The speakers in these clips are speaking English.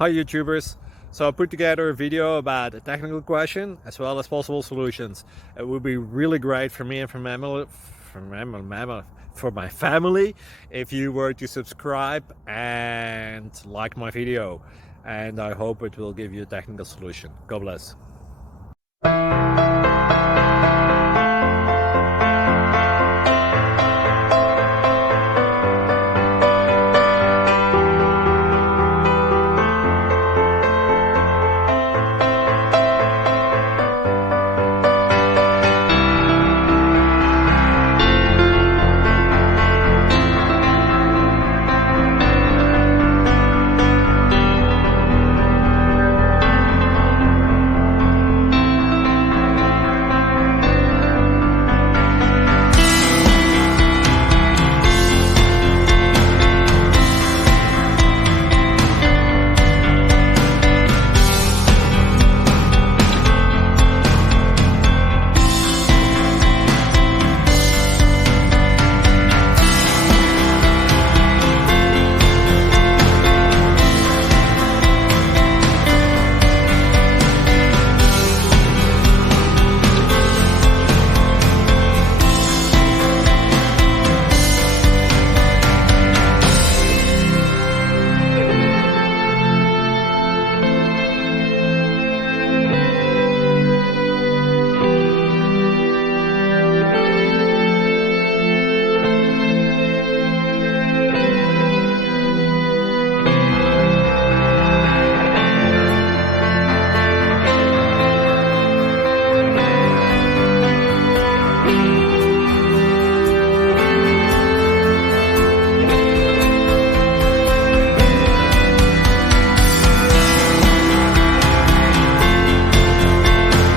Hi YouTubers! So I put together a video about a technical question as well as possible solutions. It would be really great for me and for my family if you were to subscribe and like my video, and I hope it will give you a technical solution. God bless.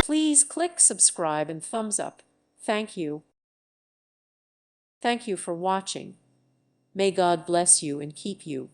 Please click subscribe and thumbs up. Thank you. Thank you for watching. May God bless you and keep you.